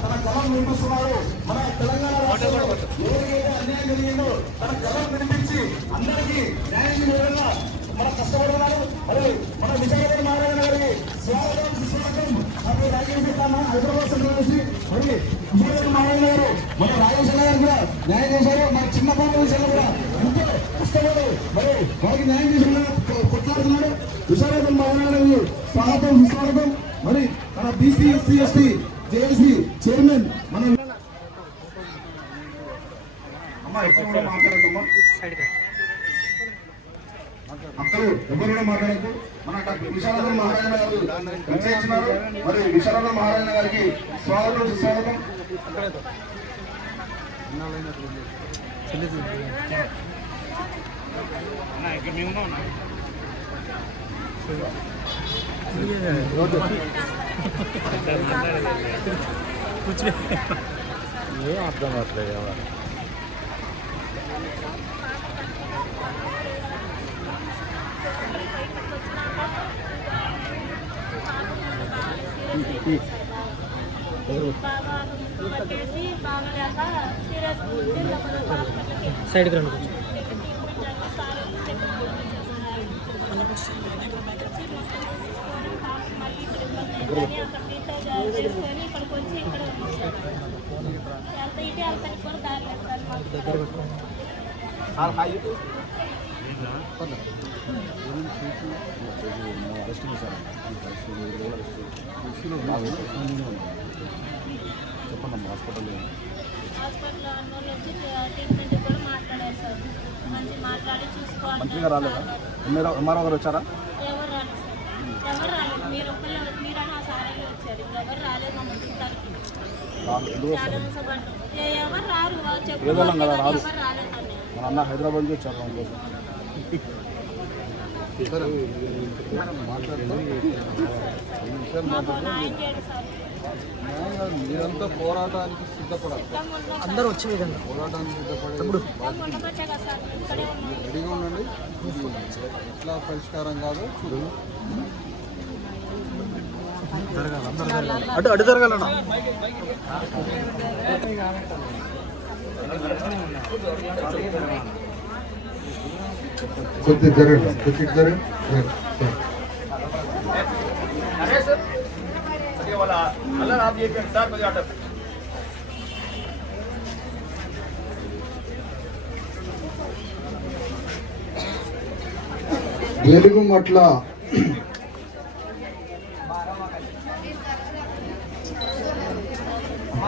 తన కళను వినిపిస్తున్నారు. మన తెలంగాణ రాష్ట్రంలో ఎవరికైతే అన్యాయం జరిగిందో తన కళను వినిపించి అందరికీ న్యాయం చేయాలా మన కష్టపడుతున్నారు. మరి మన విజయనగరం నారాయణ గారికి స్వాగతం సుస్వాగతం. మరి రాజేష్ హైదరాబాద్ సెంటర్ నుంచి మరి విజయనగరం నారాయణ గారు మన రాజేష్ గారు కూడా న్యాయం చేశారు. మన చిన్న పాప విషయంలో కూడా ఎంతో కష్టపడి మరి వారికి న్యాయం చేసిన కొట్లాడుతున్నాడు. విజయనగరం నారాయణ గారికి స్వాగతం సుస్వాగతం. మరి మన BC SC ST JAC chairman మన అమ్మా ఎప్పుడు కూడా మాట్లాడకమ్మా, అక్కలు ఎవరు కూడా మాట్లాడద్దు. మన డాక్టర్ విశారద మహారాజన గారు నిశ్చయించినారు. మరి విశారద మహారాజన గారికి స్వాగతం సుస్వాగతం. ఏం అర్థం కావట్లేదు. సైడ్కి రండి. ఇక్కడికి వచ్చి ఇక్కడ ఇటు వెళ్తానికి కూడా దారి లేదు చెప్పండి. హాస్పిటల్లో అన్నోళ్ళు వచ్చి ట్రీట్మెంట్ కూడా మాట్లాడారు సార్. మంచి మాట్లాడి చూసుకోవాలి. మంచిగా రాలేదా? ఎంఆర్ఓ గారు వచ్చారా? ఎవరు రాలేదు సార్, ఎవరు రాలేదు. మీరు ఒకళ్ళు మీరని ఆ సారీలు వచ్చారు, ఎవరు రాలేదు. మమ్మల్ని చూడడానికి చాలా ఎవరు రారు చెప్పు, ఎవరు రాలేదండి. మన అన్న హైదరాబాద్ నుంచి వచ్చారు. మీరంతా పోరాటానికి సిద్ధపడాలి. అందరూ వచ్చే విధంగా పోరాటానికి సిద్ధపడి రెడీగా ఉండండి. ఎట్లా పరిష్కారం కాదో చూడు. అటు అటు జరగాలన్నా. కొద్దిగా జరగండి, కొద్దిగా జరగండి. వెలుగుమట్ల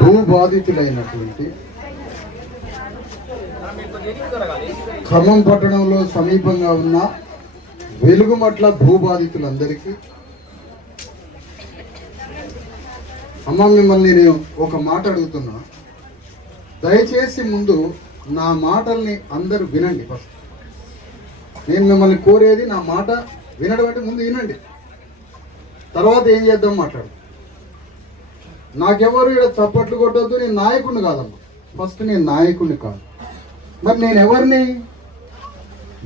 భూబాధితులైనటువంటి ఖమ్మం పట్టణంలో సమీపంగా ఉన్న వెలుగుమట్ల భూబాధితులందరికీ అమ్మ మిమ్మల్ని నేను ఒక మాట అడుగుతున్నా. దయచేసి ముందు నా మాటల్ని అందరూ వినండి. ఫస్ట్ నేను మిమ్మల్ని కోరేది నా మాట వినడం అంటే ముందు వినండి, తర్వాత ఏం చేద్దాం మాట్లాడు. నాకెవరు ఇక్కడ చప్పట్లు కొట్టొద్దు. నేను నాయకుడిని కాదమ్మా, ఫస్ట్ నేను నాయకుడిని కాదు. మరి నేను ఎవరిని?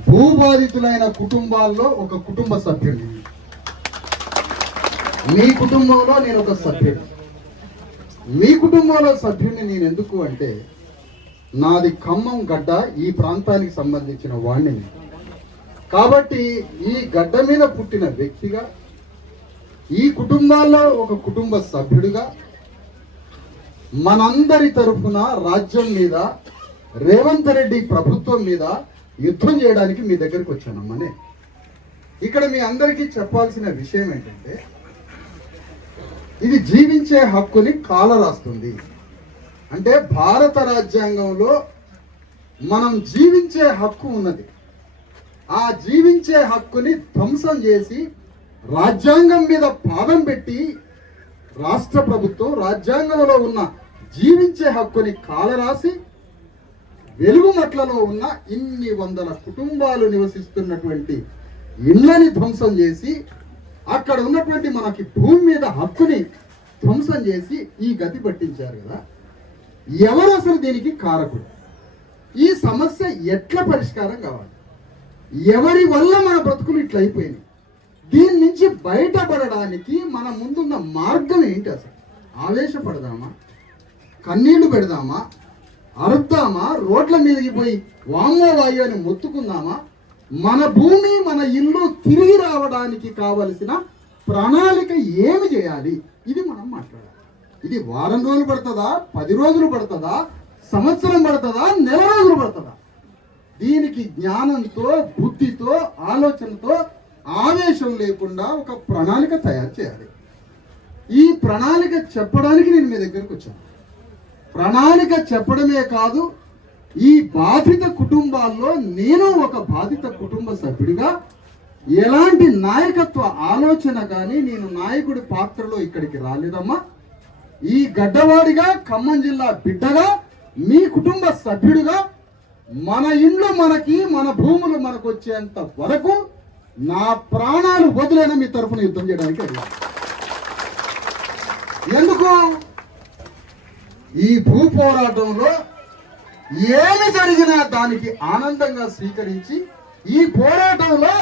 భూబాధితులైన కుటుంబాల్లో ఒక కుటుంబ సభ్యుడిని. మీ కుటుంబంలో నేను ఒక సభ్యుడిని. మీ కుటుంబంలో సభ్యుడిని నేను ఎందుకు అంటే, నాది ఖమ్మం గడ్డ, ఈ ప్రాంతానికి సంబంధించిన వాణ్ణి. కాబట్టి ఈ గడ్డ మీద పుట్టిన వ్యక్తిగా, ఈ కుటుంబాల్లో ఒక కుటుంబ సభ్యుడిగా మనందరి తరఫున రాజ్యం మీద, రేవంత్ రెడ్డి ప్రభుత్వం మీద యుద్ధం చేయడానికి మీ దగ్గరికి వచ్చానమ్మనే. ఇక్కడ మీ అందరికీ చెప్పాల్సిన విషయం ఏంటంటే, ఇది జీవించే హక్కుని కాలరాస్తుంది. అంటే భారత రాజ్యాంగంలో మనం జీవించే హక్కు ఉన్నది. ఆ జీవించే హక్కుని ధ్వంసం చేసి రాజ్యాంగం మీద పాదం పెట్టి రాష్ట్ర ప్రభుత్వం రాజ్యాంగంలో ఉన్న జీవించే హక్కుని కాలరాసి వెలుగుమట్లలో ఉన్న ఇన్ని వందల కుటుంబాలు నివసిస్తున్నటువంటి ఇళ్ళని ధ్వంసం చేసి అక్కడ ఉన్నటువంటి మనకి భూమి మీద హక్కుని ధ్వంసం చేసి ఈ గతి పట్టించారు కదా. ఎవరు అసలు దీనికి కారకుడు? ఈ సమస్య ఎట్లా పరిష్కారం కావాలి? ఎవరి వల్ల మన బ్రతుకులు ఇట్లా అయిపోయినాయి? దీని నుంచి బయటపడడానికి మన ముందున్న మార్గం ఏంటి? అసలు ఆవేశపడదామా, కన్నీళ్లు పెడదామా, అరుద్దామా, రోడ్ల మీదకి పోయి వామ్మో వాయు అని మొత్తుకుందామా? మన భూమి మన ఇల్లు తిరిగి రావడానికి కావలసిన ప్రణాళిక ఏమి చేయాలి? ఇది మనం మాట్లాడాలి. ఇది వారం రోజులు పడుతుందా, 10 రోజులు పడుతుందా, సంవత్సరం పడుతుందా, నెల రోజులు పడుతుందా? దీనికి జ్ఞానంతో, బుద్ధితో, ఆలోచనతో, ఆవేశం లేకుండా ఒక ప్రణాళిక తయారు చేయాలి. ఈ ప్రణాళిక చెప్పడానికి నేను మీ దగ్గరకు వచ్చాను. ప్రణాళిక చెప్పడమే కాదు, ఈ బాధిత కుటుంబాల్లో నేను ఒక బాధిత కుటుంబ సభ్యుడిగా ఎలాంటి నాయకత్వ ఆలోచన కానీ నేను నాయకుడి పాత్రలో ఇక్కడికి రాలేదమ్మా. ఈ గడ్డవాడిగా, ఖమ్మం జిల్లా బిడ్డగా, మీ కుటుంబ సభ్యుడిగా మన ఇండ్లు మనకి, మన భూములు మనకు వచ్చేంత వరకు నా ప్రాణాలు వదిలేన మీ తరఫున యుద్ధం చేయడానికి అడిగాను. ఎందుకు? ఈ భూ పోరాటంలో ఏమి జరిగినా దానికి ఆనందంగా స్వీకరించి ఈ పోరాటంలో,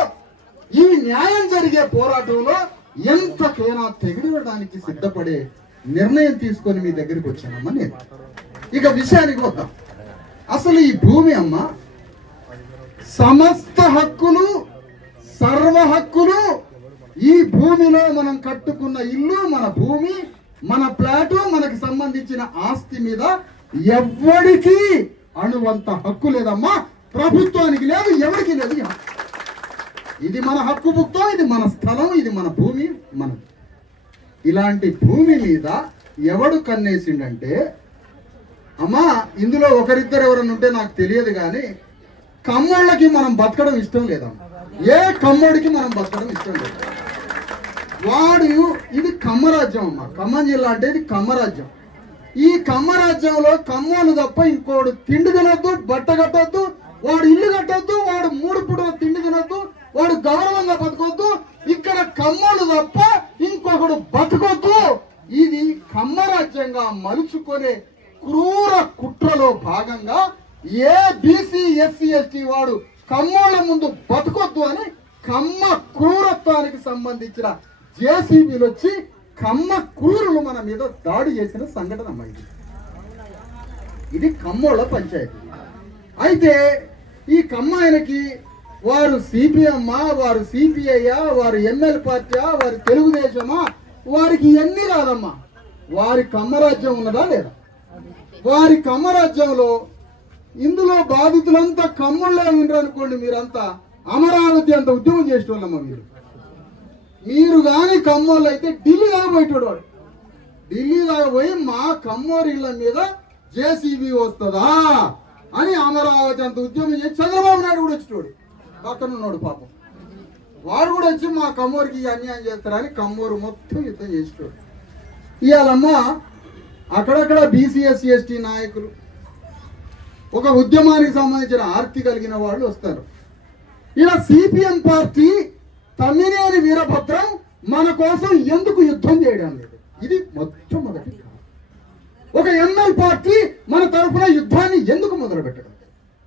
ఈ న్యాయం జరిగే పోరాటంలో ఎంతకైనా తెగిడడానికి సిద్ధపడే నిర్ణయం తీసుకొని మీ దగ్గరికి వచ్చానమ్మా నేను. ఇక విషయానికి వద్దాం. అసలు ఈ భూమి అమ్మ సమస్త హక్కులు, సర్వ హక్కులు ఈ భూమిలో మనం కట్టుకున్న ఇల్లు, మన భూమి, మన ప్లాటు, మనకి సంబంధించిన ఆస్తి మీద ఎవ్వడికి అణువంత హక్కు లేదమ్మా. ప్రభుత్వానికి లేదు, ఎవరికి లేదు. ఇది మన హక్కు భుక్తం, ఇది మన స్థలం, ఇది మన భూమి. మనం ఇలాంటి భూమి మీద ఎవడు కన్నేసిండంటే అమ్మా, ఇందులో ఒకరిద్దరు ఎవరన్నా ఉంటే నాకు తెలియదు కానీ కమ్మోళ్ళకి మనం బతకడం ఇష్టం లేదమ్మా. ఏ కమ్మోడికి మనం బతకడం ఇష్టం లేదు. వాడు, ఇది కమ్మరాజ్యం అమ్మా. ఖమ్మం జిల్లా అంటే ఇది కమ్మరాజ్యం. ఈ కమ్మరాజ్యంలో కమ్మోలు తప్ప ఇంకోడు తిండి తినొద్దు, బట్ట కట్టొద్దు, వాడు ఇల్లు కట్టొద్దు, వాడు 3 పూటల తిండి తినొద్దు, వాడు గౌరవంగా బతకొద్దు. ఇక్కడ కమ్మోలు తప్ప ఇంకొకడు బతకొద్దు. ఇది కమ్మరాజ్యంగా మలుచుకునే క్రూర కుట్రలో భాగంగా ఏ బీసీ, ఎస్సీ, ఎస్టీ వాడు కమ్మోళ్ళ ముందు బతకొద్దు అని కమ్మ క్రూరత్వానికి సంబంధించిన జేసీబీలు వచ్చి కమ్మ క్రూరులు మన మీద దాడి చేసిన సంఘటన అమ్మా ఇది. ఇది కమ్మోళ్ళ పంచాయతీ. అయితే ఈ కమ్మాయనకి వారు సిపిఎమ్మా, వారు సిపిఐయా, వారు ఎంఎల్ పార్టీయా, వారి తెలుగుదేశమా, వారికి ఇవన్నీ కాదమ్మా. వారి కమ్మరాజ్యం ఉన్నదా లేదా? వారి కమ్మరాజ్యంలో ఇందులో బాధితులంతా కమ్ముళ్ళే ఉండరు అనుకోండి. మీరంతా అమరావతి అంత ఉద్యమం చేసేటోళ్ళమ్మా. మీరు కానీ కమ్మోళ్ళు అయితే ఢిల్లీ దాకా పోయేటోడు. వాడు ఢిల్లీ దాకా పోయి మా కమ్మోరి ఇళ్ళ మీద జేసీబీ వస్తుందా అని అమరావతి అంత ఉద్యమం చేసి చంద్రబాబు నాయుడు కూడా వచ్చేటోడు. పక్కన ఉన్నాడు పాపం. వాడు కూడా వచ్చి మా కమ్మోరికి అన్యాయం చేస్తారని కమ్మోరు మొత్తం యుద్ధం చేసేటోడు. ఇవాళమ్మా అక్కడక్కడ బీసీ, ఎస్సీ, ఎస్టీ నాయకులు, ఒక ఉద్యమానికి సంబంధించిన ఆర్తి కలిగిన వాళ్ళు వస్తారు. ఇలా సిపిఎం పార్టీ తమ్మినేని వీరభద్రం మన కోసం ఎందుకు యుద్ధం చేయడం లేదు? ఇది మొట్టమొదటి. ఒక ఎంఎల్ పార్టీ మన తరఫున యుద్ధాన్ని ఎందుకు మొదలు పెట్టడం?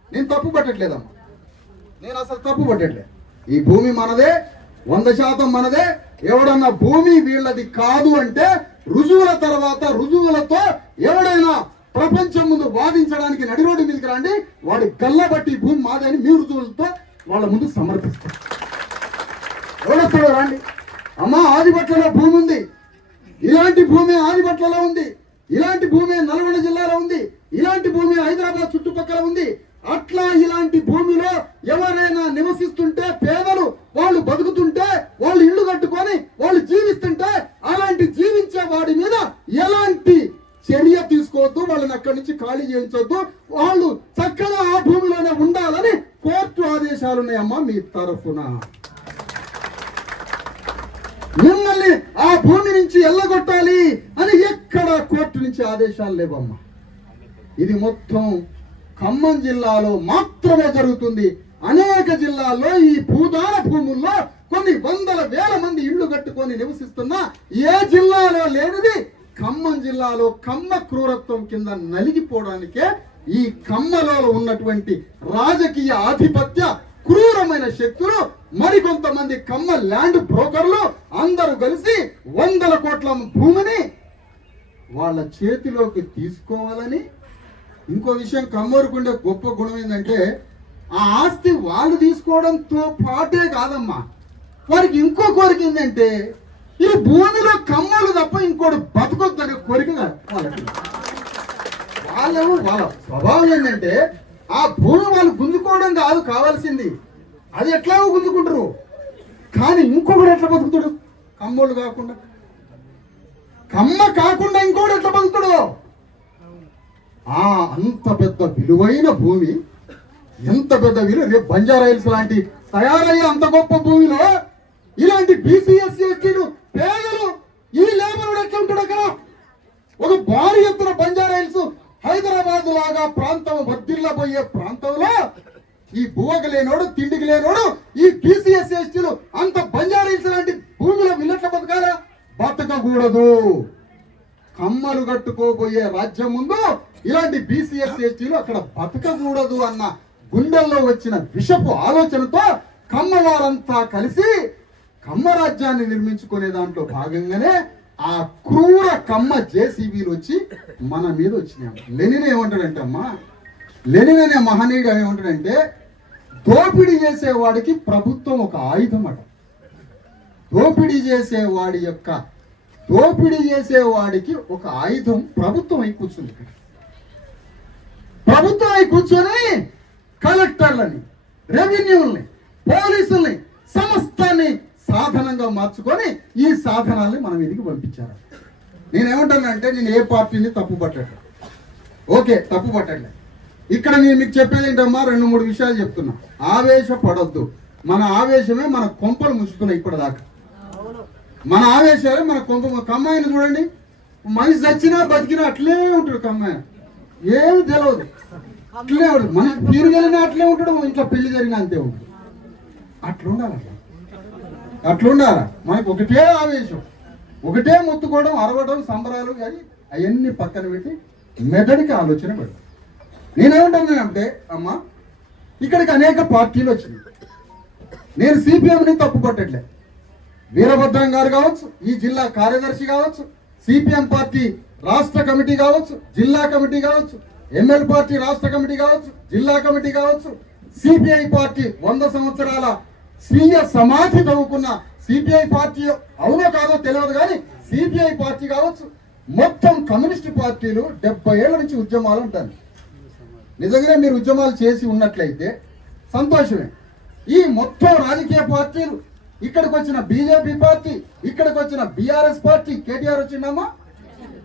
నేను తప్పు పట్టట్లేదమ్మా, నేను అసలు తప్పు పట్టట్లేదు. ఈ భూమి మనదే, 100% మనదే. ఎవడన్నా భూమి వీళ్ళది కాదు అంటే రుజువుల తర్వాత రుజువులతో ఎవడైనా ప్రపంచం ముందు వాదించడానికి నడి రోడ్డు మీదకి రండి. వాడు గల్లబట్టి భూమి మాదే అని మీ రుజువులతో వాళ్ళ ముందు సమర్పిస్తారు. ఎవడొస్తాడో రండి. అమ్మా, ఆదిపట్లలో భూమి ఉంది, ఇలాంటి భూమి ఆదిపట్లలో ఉంది, ఇలాంటి భూమి నల్గొండ జిల్లాలో ఉంది, ఇలాంటి భూమి హైదరాబాద్ చుట్టుపక్కల ఉంది. అట్లా ఇలాంటి భూమిలో ఎవరైనా నివసిస్తుంటే, పేదలు వాళ్ళు బతుకుతుంటే, వాళ్ళు ఇల్లు కట్టుకొని వాళ్ళు జీవిస్తుంటే, అలాంటి జీవించే వాడి మీద ఎలాంటి చర్య తీసుకోవద్దు, వాళ్ళని అక్కడి నుంచి ఖాళీ చేయించొద్దు, వాళ్ళు చక్కగా ఆ భూమిలోనే ఉండాలని కోర్టు ఆదేశాలు ఉన్నాయమ్మా మీ తరఫున. మిమ్మల్ని ఆ భూమి నుంచి ఎల్లగొట్టాలి అని ఎక్కడ కోర్టు నుంచి ఆదేశాలు లేవమ్మా. ఇది మొత్తం ఖమ్మం జిల్లాలో మాత్రమే జరుగుతుంది. అనేక జిల్లాల్లో ఈ భూదాన భూముల్లో కొన్ని వందల వేల మంది ఇళ్లు కట్టుకొని నివసిస్తున్నా ఏ జిల్లాలో లేనిది ఖమ్మం జిల్లాలో కమ్మ క్రూరత్వం కింద నలిగిపోవడానికే ఈ కమ్మలో ఉన్నటువంటి రాజకీయ ఆధిపత్య క్రూరమైన శక్తులు మరికొంతమంది కమ్మ ల్యాండ్ బ్రోకర్లు అందరూ కలిసి వందల కోట్ల భూమిని వాళ్ళ చేతిలోకి తీసుకోవాలని. ఇంకో విషయం కమ్మోరుకుండే గొప్ప గుణం ఏంటంటే ఆ ఆస్తి వాళ్ళు తీసుకోవడంతో పాటే కాదమ్మా, వారికి ఇంకో కోరిక ఏంటంటే ఈ భూమిలో కమ్మలు తప్ప ఇంకోటి బతకొద్దనే కోరిక వాళ్ళకి. వాళ్ళ స్వభావం ఏంటంటే ఆ భూమి వాళ్ళు గుంజుకోవడం కాదు కావాల్సింది, అది ఎట్లాగో గుంజుకుంటారు, కానీ ఇంకొకడు ఎట్లా బతుకుతాడు? కమ్మోళ్ళు కాకుండా, కమ్మ కాకుండా ఇంకోటి ఎట్లా బతుకుతాడు? అంత పెద్ద విలువైన భూమి, ఎంత పెద్ద విలువ. రేపు బంజారా హిల్స్ లాంటి తయారయ్యే అంత గొప్ప భూమిలో ఇలాంటి బీసీఎస్సీ ఎస్టీలు పేదలు ఈ లేబర్ ఎట్లా ఉంటాడు? అక్కడ ఒక భారీ ఎత్తున బంజారా హిల్స్ హైదరాబాద్ లాగా ప్రాంతం వర్ధిల్లబోయే ప్రాంతంలో ఈ భూవకు లేనోడు తిండికి లేనోడు ఈ బీసీఎస్సీ ఎస్టీలు అంత బంజారా హిల్స్ లాంటి భూమిలో విల్లట్ల బతకాలా? బతకకూడదు. కమ్మలు కట్టుకోబోయే రాజ్యం ముందు ఇలాంటి బీసీఎస్సీ ఎస్టీలు అక్కడ బతకకూడదు అన్న గుండెల్లో వచ్చిన విషపు ఆలోచనతో కమ్మ వారంతా కలిసి కమ్మ రాజ్యాన్ని నిర్మించుకునే దాంట్లో భాగంగానే ఆ క్రూర కమ్మ జేసీబీలు వచ్చి మన మీద వచ్చినాయి. లెనిన్ ఏమంటాడంటే అమ్మా, లెనిన్ అనే మహనీయుడు ఏమంటాడంటే దోపిడీ చేసేవాడికి ప్రభుత్వం ఒక ఆయుధం అట. దోపిడీ చేసేవాడికి ఒక ఆయుధం ప్రభుత్వం అయి కూర్చుంది. ప్రభుత్వం అయి కూర్చొని కలెక్టర్లని, రెవెన్యూల్ని, పోలీసుల్ని, సమస్తాన్ని సాధనంగా మార్చుకొని ఈ సాధనాల్ని మనం ఇంటికి పంపించారు. నేనేమంటానంటే నేను ఏ పార్టీని తప్పు పట్టట్లేదు, ఓకే తప్పు పట్టట్లే. ఇక్కడ నేను మీకు చెప్పేది ఏంటమ్మా, 2-3 విషయాలు చెప్తున్నా. ఆవేశపడొద్దు. మన ఆవేశమే మన కొంపలు ముంచుతున్నాయి ఇప్పటిదాకా. మన ఆవేశాలే మన కొంప. కమ్మాయిని చూడండి, మనిషి చచ్చినా బతికినా అట్లే ఉంటాడు కమ్మాయి, ఏమి తెలియదు, అట్లే ఉంటాడు. మనకి పీరు జరిగినా అట్లే ఉంటాడు, ఇంట్లో పెళ్లి జరిగినా అంతే ఉంటుంది. అట్లుండాలా మనకి ఒకటే ఆవేశం, ఒకటే మొత్తుకోవడం, అరవడం, సంబరాలు, కానీ అవన్నీ పక్కన పెట్టి మెదడికి ఆలోచన పెడతాం. నేనేమంటానంటే అమ్మా, ఇక్కడికి అనేక పార్టీలు వచ్చినాయి. నేను సిపిఎంని తప్పు పట్టట్లే. వీరభద్రం గారు కావచ్చు, ఈ జిల్లా కార్యదర్శి కావచ్చు, సిపిఎం పార్టీ రాష్ట్ర కమిటీ కావచ్చు, జిల్లా కమిటీ కావచ్చు, ఎంఎల్ పార్టీ రాష్ట్ర కమిటీ కావచ్చు, జిల్లా కమిటీ కావచ్చు, సిపిఐ పార్టీ 100 సంవత్సరాల స్వీయ సమాధి తవ్వుకున్న సిపిఐ పార్టీ అవునో కాదో తెలియదు కానీ సిపిఐ పార్టీ కావచ్చు, మొత్తం కమ్యూనిస్ట్ పార్టీలు 70 ఏళ్ల నుంచి ఉద్యమాలు ఉంటాయి. నిజంగానే మీరు ఉద్యమాలు చేసి ఉన్నట్లయితే సంతోషమే. ఈ మొత్తం రాజకీయ పార్టీలు, ఇక్కడికి వచ్చిన బీజేపీ పార్టీ, ఇక్కడికి వచ్చిన బీఆర్ఎస్ పార్టీ, కేటీఆర్ వచ్చిందమ్మా,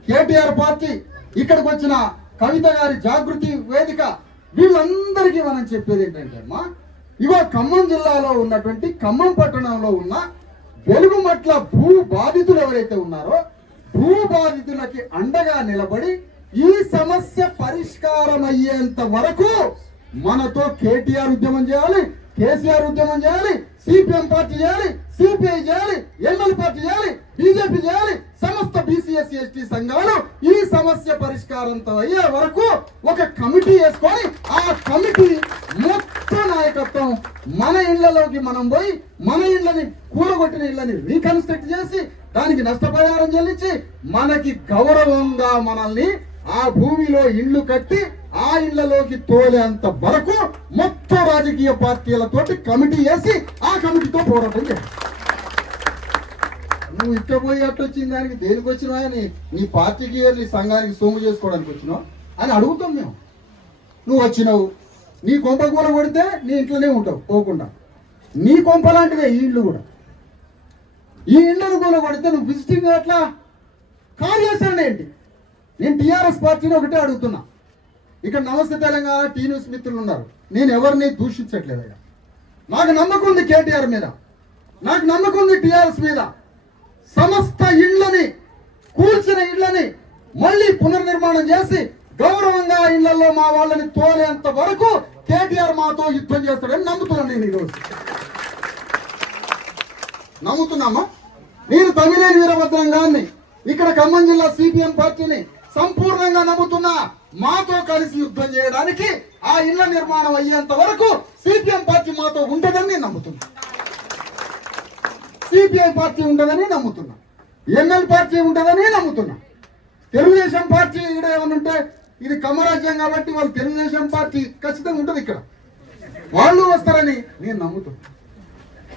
కేటీఆర్ పార్టీ, ఇక్కడికి వచ్చిన కవిత గారి జాగృతి వేదిక, వీళ్ళందరికీ మనం చెప్పేది ఏంటంటే అమ్మా, ఇగో ఖమ్మం జిల్లాలో ఉన్నటువంటి ఖమ్మం పట్టణంలో ఉన్న వెలుగుమట్ల భూ బాధితులు ఎవరైతే ఉన్నారో భూ బాధితులకి అండగా నిలబడి ఈ సమస్య పరిష్కారం అయ్యేంత వరకు మనతో కేటీఆర్ ఉద్యమం చేయాలి, కేసీఆర్ ఉద్యమం చేయాలి, సిపిఎం పార్టీ చేయాలి, సిపిఐ చేయాలి, ఎల్ఎల్ పార్టీ చేయాలి, బీజేపీ చేయాలి, సమస్త బీసీఎస్సీ ఎస్టీ సంఘాలు ఈ సమస్య పరిష్కారంతో అయ్యే వరకు ఒక కమిటీ వేసుకొని ఆ కమిటీ మొత్తం నాయకత్వం మన ఇళ్లలోకి మనం పోయి మన ఇళ్లని కూలగొట్టిన ఇళ్లని రీకన్స్ట్రక్ట్ చేసి దానికి నష్టపరిహారం చెల్లించి మనకి గౌరవంగా మనల్ని ఆ భూమిలో ఇళ్లు కట్టి ఆ ఇళ్లలోకి తోలేంత వరకు మొత్తం రాజకీయ పార్టీలతోటి కమిటీ వేసి ఆ కమిటీతో పోరాటం చేయాలి. నువ్వు ఇట్లా పోయి అట్టొచ్చింది దానికి దేనికి వచ్చినావా, నీ పార్టీకి నీ సంఘానికి సొమ్ము చేసుకోవడానికి వచ్చినావు అని అడుగుతాం మేము. నువ్వు వచ్చినావు, నీ కొంప కూర కొడితే నీ ఇంట్లోనే ఉంటావు పోకుండా. నీ కొంప లాంటిదే ఈ ఇళ్ళు కూడా. ఈ ఇళ్ళను కూర కొడితే నువ్వు విజిటింగ్ అట్లా కార్యాచరణ ఏంటి? నేను టీఆర్ఎస్ పార్టీని ఒకటే అడుగుతున్నా. ఇక్కడ నమస్తే తెలంగాణ టీ న్యూస్ మిత్రులు ఉన్నారు, నేను ఎవరిని దూషించట్లేదు. నాకు నమ్మకం ఉంది కేటీఆర్ మీద, నాకు నమ్మకం ఉంది టీఆర్ఎస్ మీద. సమస్త ఇళ్లని, కూల్చిన ఇళ్లని మళ్ళీ పునర్నిర్మాణం చేసి గౌరవంగా ఇళ్లలో మా వాళ్ళని తోలేంత వరకు కేటీఆర్ మాతో యుద్ధం చేస్తాడని నమ్ముతున్నాను నేను ఈరోజు. నమ్ముతున్నామా? నేను తమ్మినేని వీరభద్రం గారిని, ఇక్కడ ఖమ్మం జిల్లా సిపిఎం పార్టీని సంపూర్ణంగా నమ్ముతున్నా. మాతో కలిసి యుద్ధం చేయడానికి ఆ ఇళ్ల నిర్మాణం అయ్యేంత వరకు సిపిఎం పార్టీ మాతో ఉంటుందని నేను నమ్ముతున్నా. సిపిఐ పార్టీ ఉంటుందని నమ్ముతున్నా. ఎంఎల్ పార్టీ ఉంటుందని నమ్ముతున్నా. తెలుగుదేశం పార్టీ ఇక్కడ ఏమన్నా ఉంటే, ఇది కమ్మరాజ్యం కాబట్టి వాళ్ళు తెలుగుదేశం పార్టీ ఖచ్చితంగా ఉంటుంది, ఇక్కడ వాళ్ళు వస్తారని నేను నమ్ముతున్నా.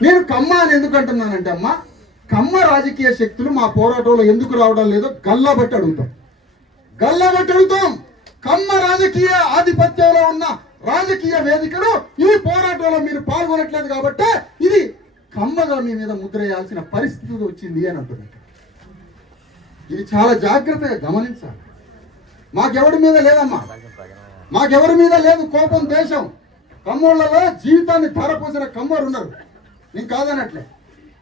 నేను కమ్మ అని ఎందుకు అంటున్నానంటే, అమ్మ కమ్మ రాజకీయ శక్తులు మా పోరాటంలో ఎందుకు రావడం లేదో గల్లాబట్టి అడుగుతాం. కమ్మ రాజకీయ ఆధిపత్యంలో ఉన్న రాజకీయ వేదికలు ఈ పోరాటంలో మీరు పాల్గొనట్లేదు కాబట్టి ఇది కమ్మగా మీ మీద ముద్ర వేయాల్సిన పరిస్థితి వచ్చింది అని అంటున్నారు. ఇది చాలా జాగ్రత్తగా గమనించాలి. మాకెవరి మీద లేదమ్మా, మాకెవరి మీద లేదు కోపం, దేశం. కమ్మోళ్లలో జీవితాన్ని ధారపోసిన కమ్మోరు ఉన్నారు, నేను కాదనట్లే.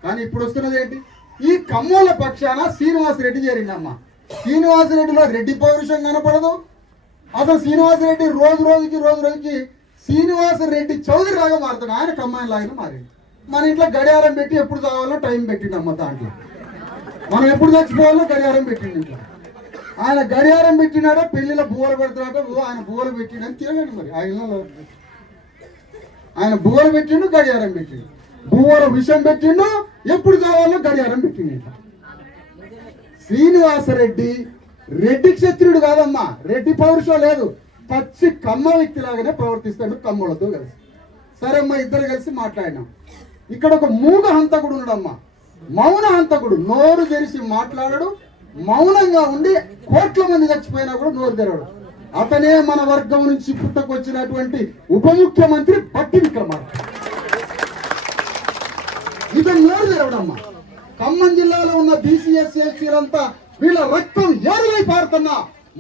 కానీ ఇప్పుడు వస్తున్నది ఏంటి? ఈ కమ్మోళ్ళ పక్షాన శ్రీనివాసరెడ్డి చేరిందమ్మా. శ్రీనివాసరెడ్డిలో రెడ్డి పౌరుషం కనపడదు. అసలు శ్రీనివాసరెడ్డి రోజు రోజుకి శ్రీనివాసరెడ్డి చౌదరి లాగా మారుతాడు. ఆయన కమ్మాయి లాగా మారింది. మన ఇంట్లో గడియారం పెట్టి ఎప్పుడు చదవాలో టైం పెట్టిండమ్మ. దాంట్లో మనం ఎప్పుడు చచ్చిపోవాలో గడియారం పెట్టిండు. ఇంట్లో ఆయన గడియారం పెట్టినాడో పెళ్లిలో బువ్వలు పెడతాడో, ఆయన బువ్వలు పెట్టిండని తిరగండి. మరి ఆయన బువ్వలు పెట్టిండు, గడియారం పెట్టిండు. బువ్వల విషం పెట్టిండు, ఎప్పుడు చదవాలో గడియారం పెట్టిండు. ఇంట్లో శ్రీనివాసరెడ్డి రెడ్డి క్షత్రియుడు కాదమ్మా, రెడ్డి పౌరుషం లేదు. పచ్చి కమ్మ వ్యక్తిలాగానే ప్రవర్తిస్తాడు కమ్మలతో కలిసి. సరే అమ్మా, ఇద్దరు కలిసి మాట్లాడినాం. ఇక్కడ ఒక మూగ హంతకుడు ఉన్నాడమ్మా, మౌన హంతకుడు. నోరు తెరిచి మాట్లాడడు, మౌనంగా ఉండి కోట్ల మంది చచ్చిపోయినా కూడా నోరు తెరవడు. అతనే మన వర్గం నుంచి పుట్టుకొచ్చినటువంటి ఉప ముఖ్యమంత్రి బట్టి విక్రమార్క. ఇతను నోరు తెరవడమ్మా. ఖమ్మం జిల్లాలో ఉన్న బీసీఎస్సీ ఎస్టీలంతా వీళ్ళ రక్తం ఏరులై పారుతున్నా,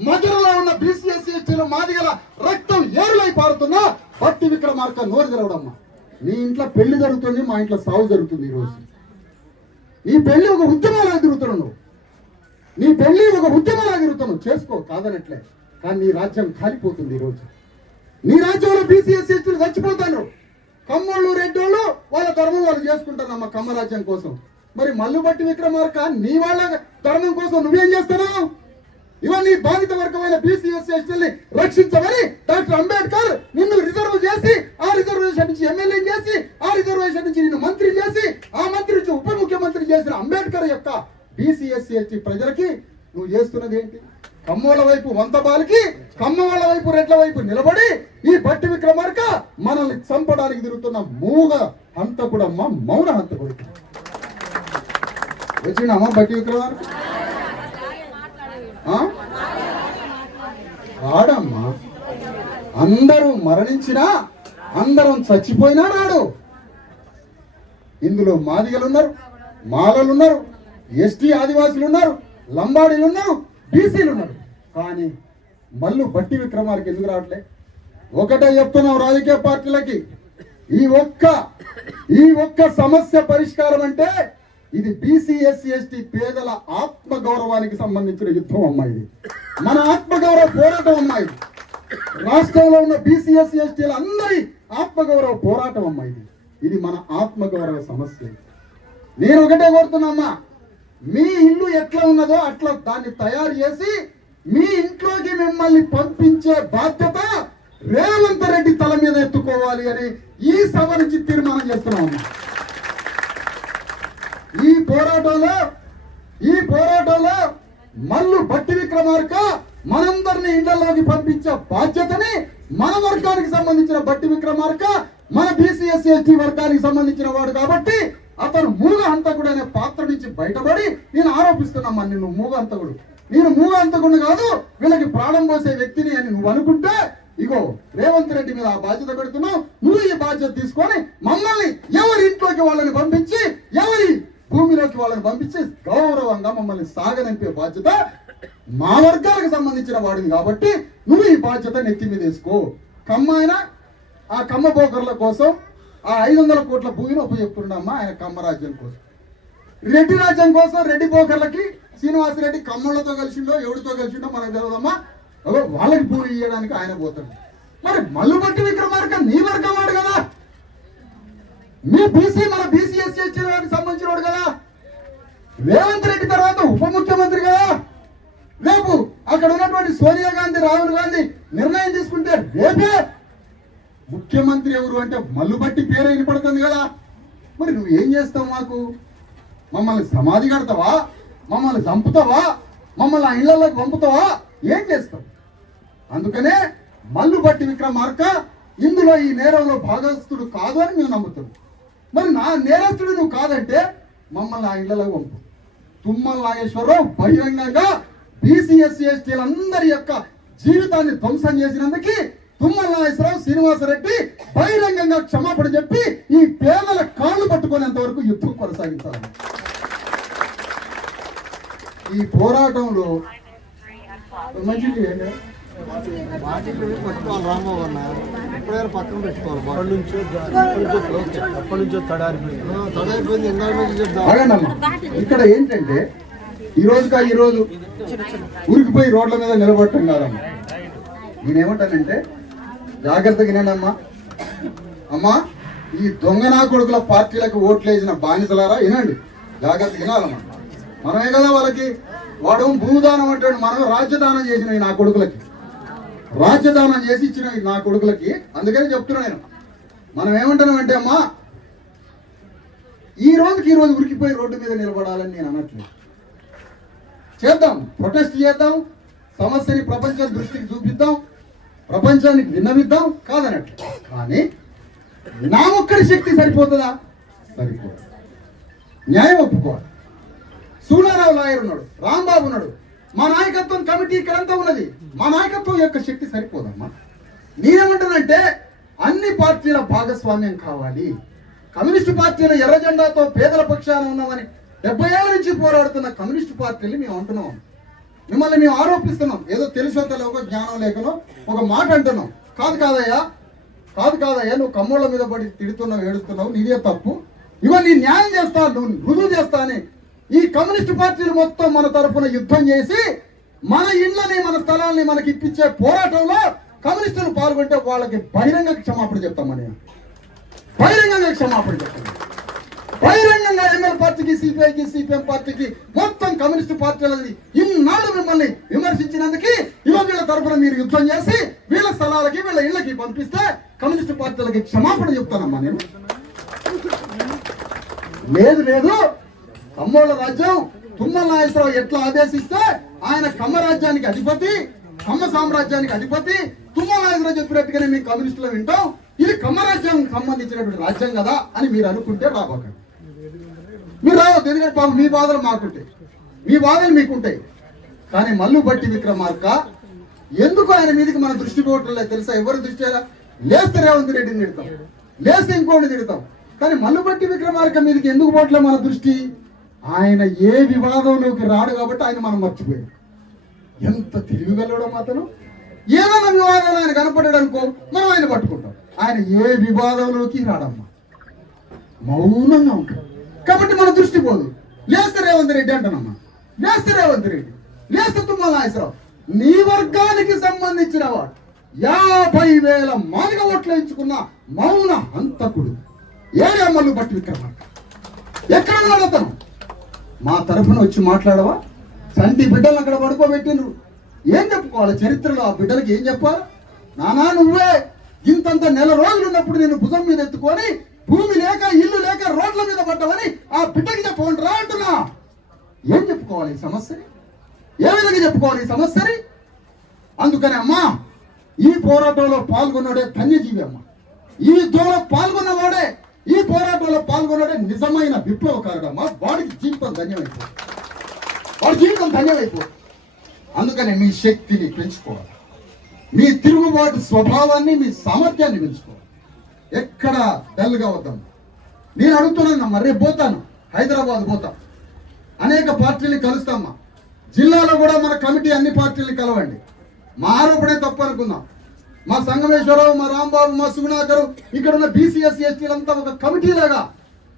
మధురలో ఉన్న బీసీఎస్సీ ఎస్టీలు మాదిగల రక్తం ఏరులై పారుతున్నా బట్టి విక్రమార్క నోరు తెరవడమ్మా. నీ ఇంట్లో పెళ్లి జరుగుతుంది, మా ఇంట్లో సాగు జరుగుతుంది. ఈరోజు నీ పెళ్లి ఒక ఉద్యమాలా తిరుగుతున్నావు, నీ పెళ్లి ఒక ఉద్యమాలా తిరుగుతున్నావు. చేసుకో, కాదనట్లే. కానీ నీ రాజ్యం కాలిపోతుంది. ఈరోజు నీ రాజ్యంలో బీసీఎస్సీ ఎస్టీలు చచ్చిపోతారు. కమ్మోళ్ళు రెడ్డోళ్ళు వాళ్ళ ధర్మం వాళ్ళు చేసుకుంటారమ్మా కమ్మ రాజ్యం కోసం. మరి మల్లు బట్టి విక్రమార్క నీ వాళ్ళ ధర్మం కోసం నువ్వేం చేస్తున్నావు? ఇవన్నీ బాధిత వర్గమైన బీసీఎస్సీ ఎస్టీల్ని రక్షించమని డాక్టర్ అంబేద్కర్ నిన్ను రిజర్వ్ చేసి, ఆ రిజర్వేషన్ నుంచి ఎమ్మెల్యే చేసి, ఆ రిజర్వేషన్ నుంచి నిన్ను మంత్రి చేసి, ఆ మంత్రి నుంచి ఉప ముఖ్యమంత్రి చేసిన అంబేద్కర్ యొక్క బీసీఎస్సీ ఎస్టీ ప్రజలకి నువ్వు చేస్తున్నది ఏంటి? కమ్మోళ్ళ వైపు వంతబాలికి, కమ్మ వాళ్ళ వైపు రెడ్ల వైపు నిలబడి ఈ బట్టి విక్రమార్క మనల్ని చంపడానికి తిరుగుతున్న మూగ హంతకుడమ్మ, మౌన హంతకుడు. వచ్చినామా బట్టి విక్రమార్క? రాడమ్మా. అందరూ మరణించినా, అందరం చచ్చిపోయినా రాడు. ఇందులో మాదిగలు ఉన్నారు, మాలలు ఉన్నారు, ఎస్టీ ఆదివాసులు ఉన్నారు, లంబాడీలు ఉన్నారు, బీసీలు ఉన్నారు. కానీ మల్లు బట్టి విక్రమార్క ఎందుకు రావట్లే? ఒకటే చెప్తున్నాం రాజకీయ పార్టీలకి, ఈ ఒక్క సమస్య పరిష్కారం అంటే ఇది బీసీఎస్సీ ఎస్టీ పేదల ఆత్మ గౌరవానికి సంబంధించిన యుద్ధం అమ్మా. ఇది మన ఆత్మగౌరవ పోరాటం అమ్మా. ఇది రాష్ట్రంలో ఉన్న బీసీఎస్సీ ఎస్టీల అందరి ఆత్మగౌరవ పోరాటం అమ్మా. ఇది మన ఆత్మగౌరవ సమస్య. నేను ఒకటే కోరుతున్నామ్మా, మీ ఇల్లు ఎట్లా ఉన్నదో అట్లా దాన్ని తయారు చేసి మీ ఇంట్లోకి మిమ్మల్ని పంపించే బాధ్యత రేవంత్ రెడ్డి తల మీద ఎత్తుకోవాలి అని ఈ సభ నుంచి తీర్మానం చేస్తున్నామమ్మా. ఈ పోరాటంలో మల్లు బట్టి విక్రమార్క మనందరినీ ఇళ్లలోకి పంపించే బాధ్యతని మన వర్గానికి సంబంధించిన బట్టి విక్రమార్క, మన బీసీఎస్సీ ఎస్టీ వర్గానికి సంబంధించిన వాడు కాబట్టి అతను మూగ హంతకుడు అనే పాత్ర నుంచి బయటపడి నేను ఆరోపిస్తున్నామ్మా. నిన్ను మూగ హంతకుడు, నేను మూగ హంతకుడు కాదు, వీళ్ళకి ప్రాణం పోసే వ్యక్తిని అని నువ్వు అనుకుంటే ఇగో రేవంత్ రెడ్డి మీద ఆ బాధ్యత పెడుతున్నావు. నువ్వు ఈ బాధ్యత తీసుకొని మమ్మల్ని ఎవరి ఇంట్లోకి వాళ్ళని పంపించి, ఎవరి భూమిలోకి వాళ్ళని పంపించి గౌరవంగా మమ్మల్ని సాగనంపే బాధ్యత మా వర్గాలకు సంబంధించిన వాడిని కాబట్టి నువ్వు ఈ బాధ్యత నెత్తి మీద వేసుకో. కమ్మ ఆయన ఆ కమ్మ బోకర్ల కోసం ఆ 500 కోట్ల భూమిని ఉపయోగిస్తున్నామ్మా ఆయన కమ్మ రాజ్యం కోసం. రెడ్డి రాజ్యం కోసం రెడ్డి పోకర్లకి శ్రీనివాసరెడ్డి కమ్మలతో కలిసిండో ఎవరితో కలిసిండో మనకు తెలియదమ్మా. వాళ్ళకి పూరి ఇవ్వడానికి ఆయన పోతాడు. మరి మల్లుబట్టి విక్రమార్క నీ వర్గం వాడు కదా, మీ బీసీ మన బీసీ ఎస్సీ ఎస్టీ వారికి సంబంధించిన వాడు కదా, రేవంత్ రెడ్డి తర్వాత ఉప ముఖ్యమంత్రి కదా. రేపు అక్కడ ఉన్నటువంటి సోనియా గాంధీ రాహుల్ గాంధీ నిర్ణయం తీసుకుంటే రేపే ముఖ్యమంత్రి ఎవరు అంటే మల్లుబట్టి పేరు వినపడుతుంది కదా. మరి నువ్వు ఏం చేస్తావు? మాకు మమ్మల్ని సమాధి కడతావా, మమ్మల్ని చంపుతావా, మమ్మల్ని ఆ ఇళ్లలోకి పంపుతావా, ఏం చేస్తావు? అందుకనే మల్లుబట్టి విక్రమార్క ఇందులో ఈ నేరంలో భాగస్తుడు కాదు అని మేము నమ్ముతున్నాం. మరి నా నేరస్తుడు నువ్వు కాదంటే మమ్మల్ని ఆ ఇళ్లలోకి పంపు. తుమ్మల నాగేశ్వరరావు బహిరంగంగా బీసీ ఎస్సీ ఎస్టీలందరి యొక్క జీవితాన్ని ధ్వంసం చేసినందుకు తుమ్మల నాగేశ్వరరావు శ్రీనివాసరెడ్డి బహిరంగంగా క్షమాపణ చెప్పి ఈ పేదల కాళ్ళు పట్టుకునేంత వరకు యుద్ధం కొనసాగించాలి. ఈ పోరాటంలో మంచిది పెట్టుకోవాలి రాంబాబు అన్న, ఎప్పుడైనా పక్కన పెట్టుకోవాలి. అప్పటి నుంచో తడైపోయింది ఎందాక నుంచి చెప్తాం. అడగండమ్మా. ఇక్కడ ఏంటంటే ఈ రోజు ఉరికిపోయి రోడ్ల మీద నిలబడటం కాదమ్మా. నేనేమంటానంటే జాగ్రత్తగా వినండమ్మా. అమ్మా, ఈ దొంగనా కొడుకుల పార్టీలకు ఓట్లు వేసిన బానిసలారా వినండి, జాగ్రత్తగా వినాలమ్మా. మనమే కదా వాళ్ళకి, వాడు భూదానం అంటాడు, మనం రాజ్యదానం చేసినవి నా కొడుకులకి, రాజ్యదానం చేసి ఇచ్చినవి నా కొడుకులకి. అందుకని చెప్తున్నా నేను, మనం ఏమంటున్నామంటే అమ్మా, ఈ రోజుకి ఉరికిపోయి రోడ్డు మీద నిలబడాలని నేను అనట్లేదు. చేద్దాం, ప్రొటెస్ట్ చేద్దాం, సమస్యని ప్రపంచం దృష్టికి చూపిద్దాం, ప్రపంచానికి విన్నవిద్దాం, కాదనట్లు. కానీ నా ఒక్కడి శక్తి సరిపోతుందా? సరిపోదు. న్యాయం ఒప్పుకోవాలి. సూనారావు లాయర్ ఉన్నాడు, రాంబాబు ఉన్నాడు, మా నాయకత్వం కమిటీ ఇక్కడంతా ఉన్నది. మా నాయకత్వం యొక్క శక్తి సరిపోదమ్మా. నేనేమంటానంటే అన్ని పార్టీల భాగస్వామ్యం కావాలి. కమ్యూనిస్టు పార్టీల ఎర్ర జెండాతో పేదల పక్షాన ఉన్నామని 70 ఏళ్ళ నుంచి పోరాడుతున్న కమ్యూనిస్టు పార్టీలు మేము అంటున్నాం. మిమ్మల్ని మేము ఆరోపిస్తున్నాం, ఏదో తెలుసో తెలియకో జ్ఞానం లేకనో ఒక మాట అంటున్నాం. కాదయ్యా, నువ్వు కమ్మోళ్ళ మీద పడి తిడుతున్నావు, ఏడుస్తున్నావు, నీదే తప్పు, ఇగో నీ న్యాయం చేస్తా, నువ్వు రుజువు చేస్తా అని ఈ కమ్యూనిస్టు పార్టీలు మొత్తం మన తరఫున యుద్ధం చేసి మన ఇళ్లని మన స్థలాల్ని మనకి ఇప్పించే పోరాటంలో కమ్యూనిస్టులు పాల్గొంటే వాళ్ళకి బహిరంగ క్షమాపణ చెప్తామని, బహిరంగంగా క్షమాపణ చెప్తాం. బహిరంగంగా ఎంఎల్ పార్టీకి, సిపిఐకి, సిపిఎం పార్టీకి, మొత్తం కమ్యూనిస్టు పార్టీలని ఇన్నాళ్ళు మిమ్మల్ని విమర్శించినందుకు ఇవాళ వీళ్ళ తరఫున మీరు యుద్ధం చేసి వీళ్ళ స్థలాలకి వీళ్ళ ఇళ్ళకి పంపిస్తే కమ్యూనిస్టు పార్టీలకి క్షమాపణ చెప్తానమ్మా నేను. లేదు కమ్మోళ్ళ రాజ్యం తుమ్మల నాగేశ్వరరావు ఎట్లా ఆదేశిస్తే ఆయన కమ్మ రాజ్యానికి అధిపతి, కమ్మ సామ్రాజ్యానికి అధిపతి. తుమ్మల నాగేశ్వరరావు చెప్పినట్టుగానే మీ కమ్యూనిస్టులు వింటాం, ఇది కమ్మ రాజ్యానికి సంబంధించినటువంటి రాజ్యం కదా అని మీరు అనుకుంటే రాబోకండి. మీరు రావద్దు, ఎందుకంటే పాపం మీ బాధలు మాకుంటాయి, మీ బాధలు మీకుంటాయి. కానీ మల్లుబట్టి విక్రమార్క ఎందుకు ఆయన మీదకి మన దృష్టి పోవట్లేదు తెలుసా? ఎవరి దృష్టి లేస్తే రేవంత్ రెడ్డిని తిడతాం, లేస్తే ఇంకోటి తిడతాం. కానీ మల్లుబట్టి విక్రమార్క మీదకి ఎందుకు పోవట్లే మన దృష్టి? ఆయన ఏ వివాదంలోకి రాడు కాబట్టి ఆయన మనం మర్చిపోయాం. ఎంత తెలివిగలడం అతను. ఏదైనా వివాదాలు ఆయన కనపడాడు అనుకో, మనం ఆయన పట్టుకుంటాం. ఆయన ఏ వివాదంలోకి రాడమ్మా, మౌనంగా ఉంటాడు. కాబట్టి మన దృష్టి పోదు. లేస్తే రేవంత్ రెడ్డి అంటానమ్మా, లేస్తే రేవంత్ రెడ్డి, లేస్తే తుమ్మల నాగేశ్వరరావు. నీ వర్గానికి సంబంధించిన వాడు 50,000 మాదిగ ఓట్లు ఎంచుకున్న మౌన హంతకుడు ఏడే మల్లుబట్టి విక్రమార్క. ఎక్కడ ఉన్నాడు అతను? మా తరఫున వచ్చి మాట్లాడవా? చంటి బిడ్డలను అక్కడ పడుకోబెట్టిండ్రు, ఏం చెప్పుకోవాలి చరిత్రలో? ఆ బిడ్డలకి ఏం చెప్పాలి? నానా నువ్వే ఇంతంత నెల రోజులు ఉన్నప్పుడు నేను భుజం మీద ఎత్తుకొని భూమి లేక ఇల్లు లేక రోడ్ల మీద పడ్డావని ఆ బిడ్డకి చెప్పండి రా అంటున్నా. ఏం చెప్పుకోవాలి ఈ సమస్యని? ఏ విధంగా చెప్పుకోవాలి ఈ సమస్యని? అందుకని అమ్మా, ఈ పోరాటంలో పాల్గొన్నాడే ధన్యజీవి అమ్మ. ఈ యుద్ధంలో పాల్గొన్నవాడే, ఈ పోరాటంలో పాల్గొన్నాడే నిజమైన విప్లవకారుడమ్మా. వాడికి జీవితం ధన్యమైపోతుంది, వాడి జీవితం ధన్యమైపోతుంది. అందుకని మీ శక్తిని పెంచుకోవాలి, మీ తిరుగుబాటు స్వభావాన్ని, మీ సామర్థ్యాన్ని పెంచుకోవాలి. ఎక్కడ డల్గా వద్దాం. నేను అడుగుతున్నానమ్మా, రేపు పోతాను, హైదరాబాద్ పోతా, అనేక పార్టీలు కలుస్తామ్మా. జిల్లాలో కూడా మన కమిటీ అన్ని పార్టీలు కలవండి. మా ఆరోపణే తప్పు అనుకుందాం. మా సంగమేశ్వరరావు, మా రాంబాబు, మా సుగుణాకరు, ఇక్కడ ఉన్న బీసీఎస్సీ ఎస్టీలంతా ఒక కమిటీ లాగా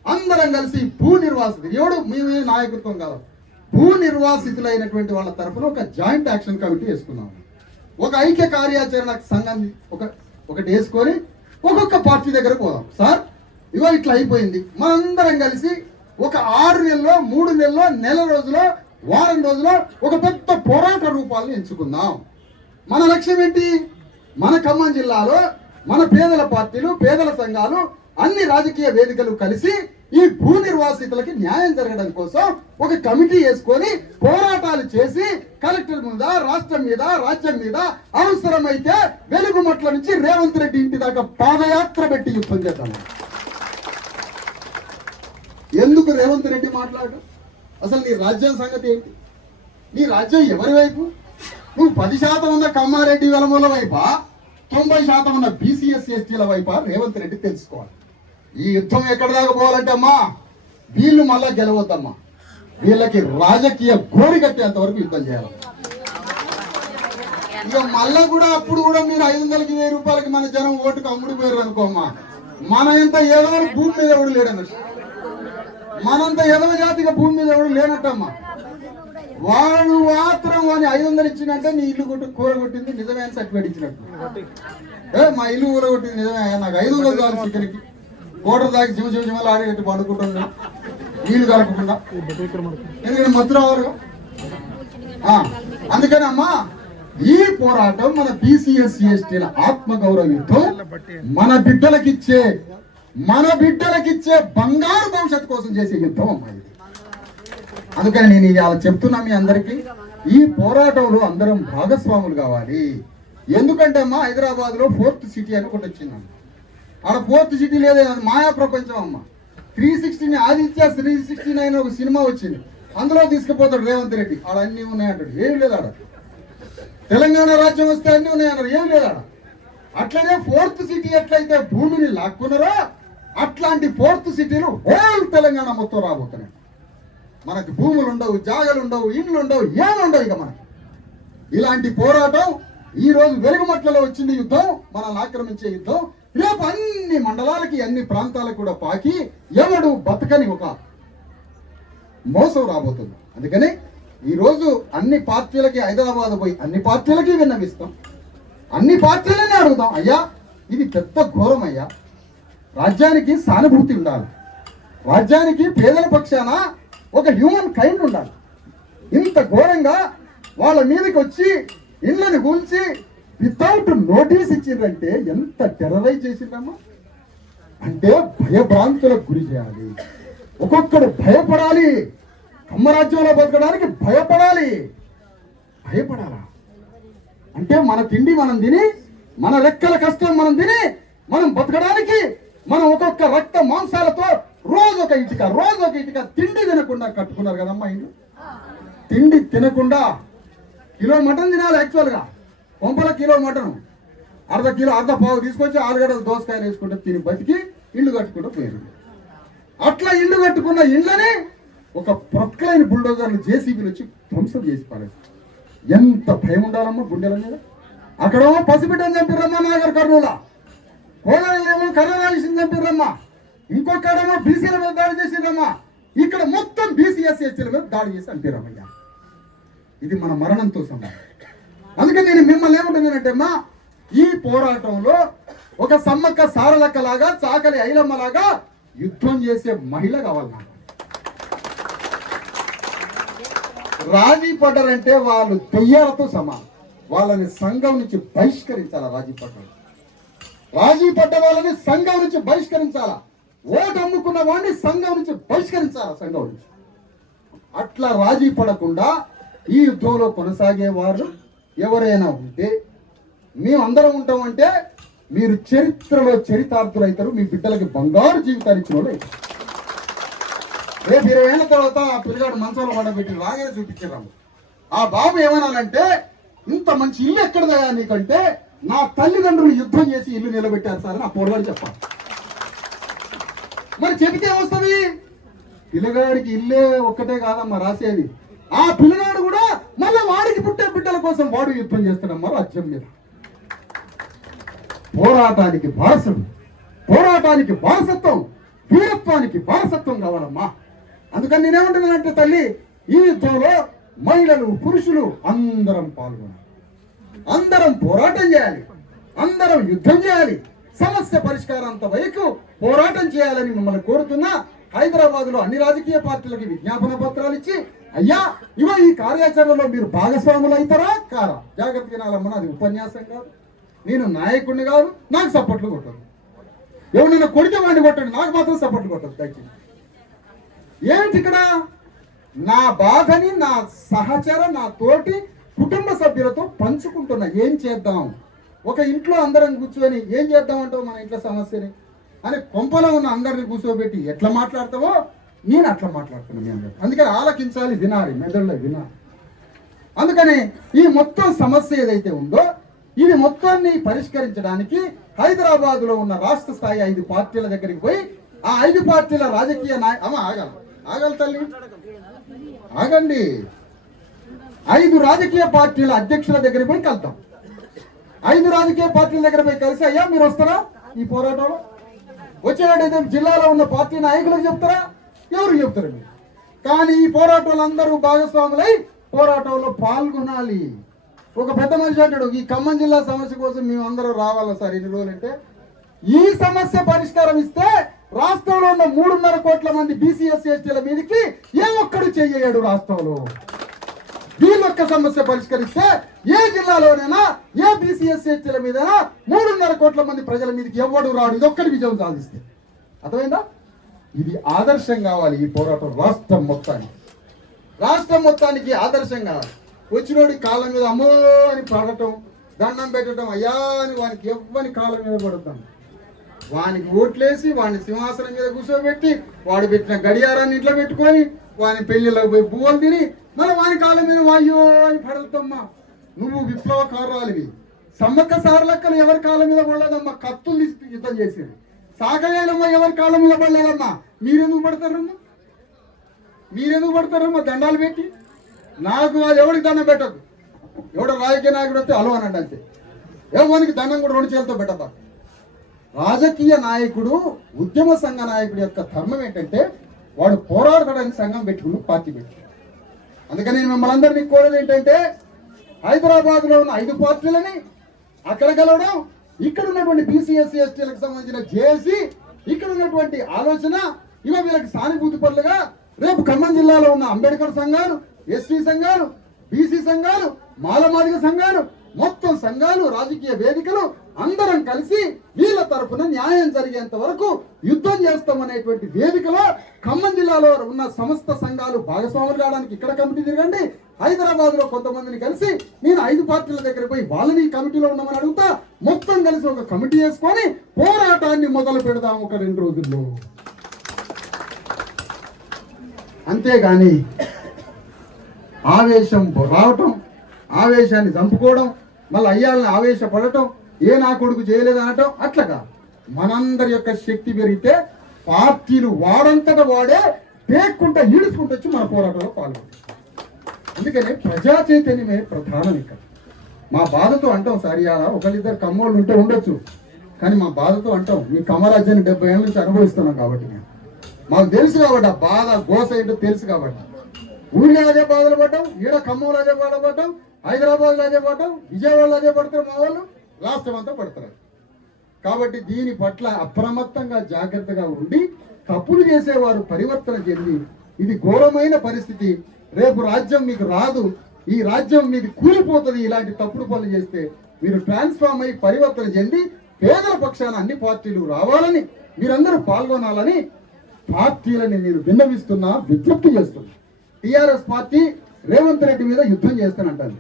అందరం కలిసి భూ నిర్వాసితులు ఎవడు మేమే నాయకత్వం కాదు, భూ నిర్వాసితులైనటువంటి వాళ్ళ తరఫున ఒక జాయింట్ యాక్షన్ కమిటీ వేసుకున్నాం. ఒక ఐక్య కార్యాచరణ సంఘాన్ని ఒకటి వేసుకొని ఒక్కొక్క పార్టీ దగ్గర పోదాం. సార్ ఇగో ఇట్లా అయిపోయింది, మనందరం కలిసి ఒక 6 నెలలో 3 నెలలో నెల రోజులో వారం రోజులో ఒక పెద్ద పోరాట రూపాలను ఎంచుకుందాం. మన లక్ష్యం ఏంటి? మన ఖమ్మం జిల్లాలో మన పేదల పార్టీలు, పేదల సంఘాలు, అన్ని రాజకీయ వేదికలు కలిసి ఈ భూ నిర్వాసితులకి న్యాయం జరగడం కోసం ఒక కమిటీ వేసుకొని పోరాటాలు చేసి కలెక్టర్ మీద, రాష్ట్రం మీద, రాజ్యం మీద, అవసరమైతే వెలుగుమట్ల నుంచి రేవంత్ రెడ్డి ఇంటి దాకా పాదయాత్ర పెట్టి యుద్ధం చేద్దాం. ఎందుకు రేవంత్ రెడ్డి మాట్లాడు? అసలు నీ రాజ్యం సంగతి ఏంటి? నీ రాజ్యం ఎవరి వైపు? నువ్వు 10% ఉన్న కమ్మారెడ్డి వెలమూల వైపా, 90% ఉన్న BCS STల వైపా? రేవంత్ రెడ్డి తెలుసుకోవాలి. ఈ యుద్ధం ఎక్కడి దాకా పోవాలంటే అమ్మా, వీళ్ళు మళ్ళా గెలవద్దమ్మా, వీళ్ళకి రాజకీయ గోడి కట్టేంత వరకు యుద్ధం చేయాలి. ఇక మళ్ళా కూడా అప్పుడు కూడా మీరు 500కి 1000 రూపాయలకి మన జనం ఓటుకు అమ్ముడు పోయారు అనుకోమ్మా, మన ఎంత ఏదో భూమి మీద ఎవడు లేడన్నట్టు, మనంత ఎదవ జాతిగా భూమి మీద ఎవడు లేనట్టమ్మా. వాడు మాత్రం వాడిని 500 ఇచ్చినట్టే నీ ఇల్లు కూర కొట్టింది నిజమే అని సర్టిఫికేట్ ఇచ్చినట్టు. మా ఇల్లు కూర కొట్టింది నిజమే, నాకు 500 కావాలి చికెన్కి, కోటర్ దాకి జిమలు ఆడేటట్టు పండుకుంటున్నా నీళ్లు కలపకుండా, ఎందుకంటే మత్తు రావాలిగా. అందుకని అమ్మా ఈ పోరాటం మన BCS STల ఆత్మగౌరవ యుద్ధం, మన బిడ్డలకిచ్చే బంగారు భవిష్యత్తు కోసం చేసే యుద్ధం అమ్మా ఇది. అందుకని నేను ఇవాళ చెప్తున్నా మీ అందరికీ, ఈ పోరాటంలో అందరం భాగస్వాములు కావాలి. ఎందుకంటే అమ్మా హైదరాబాద్ లో 4th సిటీ అనుకుంటూ వచ్చిందమ్మ, ఆడ 4th సిటీ లేదే, అది మాయా ప్రపంచం అమ్మ. 360 ఆదిత్య 369 ఒక సినిమా వచ్చింది, అందులో తీసుకుపోతాడు రేవంత్ రెడ్డి, ఆడ అన్ని ఉన్నాయంటాడు, ఏం లేదు ఆడ. తెలంగాణ రాజ్యం వస్తే అన్ని ఉన్నాయన్నారు, ఏం లేదు ఆడ. అట్లనే 4th సిటీ ఎట్లయితే భూమిని లాక్కున్నారో అట్లాంటి 4th సిటీలు హోల్ తెలంగాణ మొత్తం రాబోతున్నాయి. మనకి భూములు ఉండవు, జాగలు ఉండవు, ఇండ్లు ఉండవు, ఏముండవు ఇక మనకి. ఇలాంటి పోరాటం ఈ రోజు వెలుగుమట్లలో వచ్చింది యుద్ధం, మనల్ని ఆక్రమించే యుద్ధం. రేపు అన్ని మండలాలకి, అన్ని ప్రాంతాలకు కూడా పాకి ఎవడు బతకని ఒక మోసం రాబోతుంది. అందుకని ఈ రోజు అన్ని పార్టీలకి హైదరాబాద్ పోయి అన్ని పార్టీలకి విన్నవిస్తాం, అన్ని పార్టీలనే అడుగుతాం, అయ్యా ఇది పెద్ద ఘోరం అయ్యా, రాజ్యానికి సానుభూతి ఉండాలి, రాజ్యానికి పేదల పక్షాన ఒక హ్యూమన్ కైండ్ ఉండాలి. ఇంత ఘోరంగా వాళ్ళ మీదకి వచ్చి ఇళ్ళని కూల్చి వితౌట్ నోటీస్ ఇచ్చిందంటే ఎంత టెర్రరైజ్ చేసిందమ్మా. అంటే భయభ్రాంతులకు గురి చేయాలి, ఒక్కొక్కడు భయపడాలి, కమ్మరాజ్యంలో బతకడానికి భయపడాలా? అంటే మన తిండి మనం తిని, మన రెక్కల కష్టం మనం తిని, మనం బతకడానికి మనం ఒక్కొక్క రక్త మాంసాలతో రోజు ఒక ఇటుక తిండి తినకుండా కట్టుకున్నారు కదమ్మా ఇల్లు. తిండి తినకుండా కిలో మటన్ తినాలి యాక్చువల్గా, కొంపల కిలో మటన్, అర్ధ పావు తీసుకొచ్చి 6 గంటలు దోసకాయలు వేసుకుంటే తిని బతికి ఇల్లు కట్టుకుంటూ పోయారు. అట్లా ఇల్లు కట్టుకున్న ఇళ్ళని ఒక ప్రక్కలైన బుల్డోజర్లు జేసీబీలు వచ్చి ధ్వంసం చేసి పారేస్తారు. ఎంత భయం ఉండాలమ్మా గుండెల మీద. అక్కడేమో పసిబిడ్డని చంపిరమ్మా నాగర్ కర్నూలా, కోలాలేమో కరోనాని చంపిరమ్మా, ఇంకొకడేమో బీసీల మీద దాడి చేసిందమ్మా, ఇక్కడ మొత్తం BCS STల మీద దాడి చేసి చంపిరమ్మయ్యా. ఇది మన మరణంతో సమానం. అందుకే నేను మిమ్మల్ని ఏమంటున్నానంటే అమ్మా, ఈ పోరాటంలో ఒక సమ్మక్క సారలక్క లాగా, చాకలి ఐలమ్మ లాగా యుద్ధం చేసే మహిళ కావాలి నాకు. రాజీ పడ్డారంటే వాళ్ళు దెయ్యాలతో సమానం, వాళ్ళని సంఘం నుంచి బహిష్కరించాలా. రాజీ పడ్డ వాళ్ళని సంఘం నుంచి బహిష్కరించాలా, ఓటు అమ్ముకున్న వాడిని సంఘం నుంచి బహిష్కరించాలా, సంఘం నుంచి. అట్లా రాజీ పడకుండా ఈ యుద్ధంలో కొనసాగేవారు ఎవరైనా ఉంటే మేము అందరం ఉంటామంటే మీరు చరిత్రలో చరితార్థులు అవుతారు, మీ బిడ్డలకి బంగారు జీవితాలు ఇచ్చిన వాళ్ళు. రేపు 20 ఏళ్ల తర్వాత ఆ పిల్లగాడు మంచంలో పడబెట్టి రాగానే చూపించారు. ఆ బాబు ఏమనాలంటే, ఇంత మంచి ఇల్లు ఎక్కడదయా నీకంటే, నా తల్లిదండ్రులు యుద్ధం చేసి ఇల్లు నిలబెట్టారు సార్ అని ఆ పొడవాడు చెప్పాలి. మరి చెబితే వస్తుంది, పిల్లగాడికి ఇల్లే ఒక్కటే కాదమ్మా రాసేది, ఆ పిల్లగాడు కూడా మళ్ళీ వాడికి పుట్టే బిడ్డల కోసం వాడు యుద్ధం చేస్తాడమ్మా రాజ్యం మీద. పోరాటానికి వారసుడు, పోరాటానికి వారసత్వం వీరత్వానికి వారసత్వం కావాలమ్మా. అందుకని నేనేమంటున్నానంటే తల్లి, ఈ యుద్ధంలో మహిళలు పురుషులు అందరం పాల్గొనాలి, అందరం పోరాటం చేయాలి, అందరం యుద్ధం చేయాలి, సమస్య పరిష్కారాంత వైపు పోరాటం చేయాలని మిమ్మల్ని కోరుతున్నా. హైదరాబాద్ లో అన్ని రాజకీయ పార్టీలకి విజ్ఞాపన పత్రాలు ఇచ్చి, అయ్యా ఇవో ఈ కార్యాచరణలో మీరు భాగస్వాములు అవుతారా కారా జాగ్రత్తగా వినాలమ్మా. అది ఉపన్యాసం కాదు, నేను నాయకుడిని కాదు, నాకు సపోర్ట్లు కొట్టదు. ఎవరైనా కొడితే వాడిని కొట్టండి, నాకు మాత్రం సపోర్ట్లు కొట్టదు దయచేసి. ఏమిటి ఇక్కడ నా బాధని నా సహచర నా తోటి కుటుంబ సభ్యులతో పంచుకుంటున్నా. ఏం చేద్దాం, ఒక ఇంట్లో అందరం కూర్చొని ఏం చేద్దాం అంటావు మన ఇంట్లో సమస్యని అని కొంపలో ఉన్న అందరిని కూర్చోబెట్టి ఎట్లా మాట్లాడతావో నేను అట్లా మాట్లాడుతున్నాను మీ అందరూ. అందుకని ఆలకించాలి, వినాలి, మెదడులో వినాలి. అందుకని ఈ మొత్తం సమస్య ఏదైతే ఉందో ఇది మొత్తాన్ని పరిష్కరించడానికి హైదరాబాద్ లో ఉన్న రాష్ట్ర స్థాయి 5 పార్టీల దగ్గరికి పోయి ఆ 5 పార్టీల రాజకీయ ఆగల తల్లి ఆగండి, 5 రాజకీయ పార్టీల అధ్యక్షుల దగ్గరికి పోయి కలుద్దాం. 5 రాజకీయ పార్టీల దగ్గర పోయి కలిసి, అయ్యా మీరు వస్తారా ఈ పోరాటంలో? వచ్చేటైతే జిల్లాలో ఉన్న పార్టీ నాయకులకు చెప్తారా? ఎవరు చెప్తారు మీరు? కానీ ఈ పోరాటంలో అందరూ భాగస్వాములై పోరాటంలో పాల్గొనాలి. ఒక పెద్ద మనిషి అంటాడు, ఈ ఖమ్మం జిల్లా సమస్య కోసం మేము అందరూ రావాలా సార్ ఇన్ని రోజులంటే, ఈ సమస్య పరిష్కారం ఇస్తే రాష్ట్రంలో ఉన్న 3.5 కోట్ల మంది బీసీ ఎస్సీ ఎస్టీల మీదకి ఏ ఒక్కడు చెయ్యడు. రాష్ట్రంలో వీళ్ళొక్క సమస్య పరిష్కరిస్తే ఏ జిల్లాలోనైనా ఏ బీసీ ఎస్సీ ఎస్టీల మీద 3.5 కోట్ల మంది ప్రజల మీదకి ఎవడు రాడు. ఇది ఒక్కడి విజయం సాధిస్తే, అర్థమైందా? ఇది ఆదర్శం కావాలి ఈ పోరాటం రాష్ట్రం మొత్తానికి ఆదర్శం కావాలి. వచ్చినోడి కాళ్ళ మీద అమ్మో అని పడటం, దండం పెట్టడం, అయ్యా అని వానికి ఎవ్వని కాళ్ళ మీద పడతాం, వానికి ఓట్లేసి వాడిని సింహాసనం మీద కూర్చోబెట్టి వాడు పెట్టిన గడియారాన్ని ఇంట్లో పెట్టుకొని వాని పెళ్లిలో పోయి పువ్వులు తిని మళ్ళీ వాని కాళ్ళ మీద వాయో అని పడతామ్మా. నువ్వు విప్లవకారురాలివి. సమ్మక్క సారలక్కలు ఎవరి కాళ్ళ మీద పడలేదమ్మా, కత్తులు తీసి యుద్ధం చేసేది. సాగలేనమ్మా ఎవరి కాళ్ళ మీద పడలేదమ్మా. మీరెందుకు పడతారమ్మా దండాలు పెట్టి? నాకు అది ఎవరికి దండం పెట్టదు. ఎవడో రాజకీయ నాయకుడు వస్తే అలో అనండి అంతే. ఎవరికి దండం కూడా 2 చేతులతో పెట్టబా. రాజకీయ నాయకుడు, ఉద్యమ సంఘ నాయకుడు యొక్క ధర్మం ఏంటంటే వాడు పోరాడడానికి సంఘం పెట్టుకుని పార్టీ పెట్టుకుని. అందుకని నేను మిమ్మల్ని అందరినీ కోరేది ఏంటంటే, హైదరాబాద్ లో ఉన్న 5 పార్టీలని అక్కడ కలవడం, ఇక్కడ ఉన్నటువంటి బీసీ ఎస్సీ ఎస్టీలకు సంబంధించిన జేఏసీ, ఇక్కడ ఉన్నటువంటి ఆలోచన ఇవ వీళ్ళకి సానుభూతి పనులుగా రేపు ఖమ్మం జిల్లాలో ఉన్న అంబేద్కర్ సంఘాలు, ఎస్టీ సంఘాలు, బీసీ సంఘాలు, మాలమాదిగ సంఘాలు, మొత్తం సంఘాలు, రాజకీయ వేదికలు అందరం కలిసి వీళ్ళ తరఫున న్యాయం జరిగేంత వరకు యుద్ధం చేస్తామనేటువంటి వేదికలో ఖమ్మం జిల్లాలో ఉన్న సమస్త సంఘాలు భాగస్వాములు కావడానికి ఇక్కడ కమిటీ తిరగండి. హైదరాబాద్ లో కొంతమందిని కలిసి నేను 5 పార్టీల దగ్గర పోయి వాళ్ళని కమిటీలో ఉండమని అడుగుతా. మొత్తం కలిసి ఒక కమిటీ వేసుకొని పోరాటాన్ని మొదలు పెడదాం ఒక 2 రోజుల్లో. అంతేగాని ఆవేశం రావటం, ఆవేశాన్ని చంపుకోవడం, మళ్ళీ అయ్యాలని ఆవేశపడటం, ఏ నా కొడుకు చేయలేదు అనటం అట్లగా మనందరి యొక్క శక్తి పెరిగితే పార్టీలు వాడంతటా వాడే పేక్కుంటా ఈడుచుకుంటూ వచ్చి మన పోరాటంలో పాల్గొంటాం. అందుకనే ప్రజా చైతన్యమే ప్రధానం. ఇక్కడ మా బాధతో అంటాం, సరియాలా 1-2 కమ్మోళ్ళు ఉంటే ఉండొచ్చు, కానీ మా బాధతో అంటాం. మీ కమరాజ్యాన్ని 70 ఏళ్ళ నుంచి అనుభవిస్తున్నాం కాబట్టి మాకు తెలుసు కాబట్టి ఆ బాధ గోస ఏంటో తెలుసు కాబట్టి ఊళ్ళో అదే బాధలు పడ్డాం, ఈడ ఖమ్మంలో అదే బాధపడ్డాం, హైదరాబాద్లో అదే పడ్డాం, విజయవాడలో అదే పడతారు మా వాళ్ళు, రాష్ట్రం అంతా పడతారు. కాబట్టి దీని పట్ల అప్రమత్తంగా జాగ్రత్తగా ఉండి తప్పులు చేసేవారు పరివర్తన చెంది, ఇది ఘోరమైన పరిస్థితి, రేపు రాజ్యం మీకు రాదు, ఈ రాజ్యం మీకు కూలిపోతుంది. ఇలాంటి తప్పుడు పనులు చేస్తే మీరు ట్రాన్స్ఫార్మ్ అయ్యి పరివర్తన చెంది పేదల పక్షాన అన్ని పార్టీలు రావాలని, మీరందరూ పాల్గొనాలని పార్టీలని నేను విన్నవిస్తున్నా, విజ్ఞప్తి చేస్తున్నా. టీఆర్ఎస్ పార్టీ రేవంత్ రెడ్డి మీద యుద్ధం చేస్తానంటాను.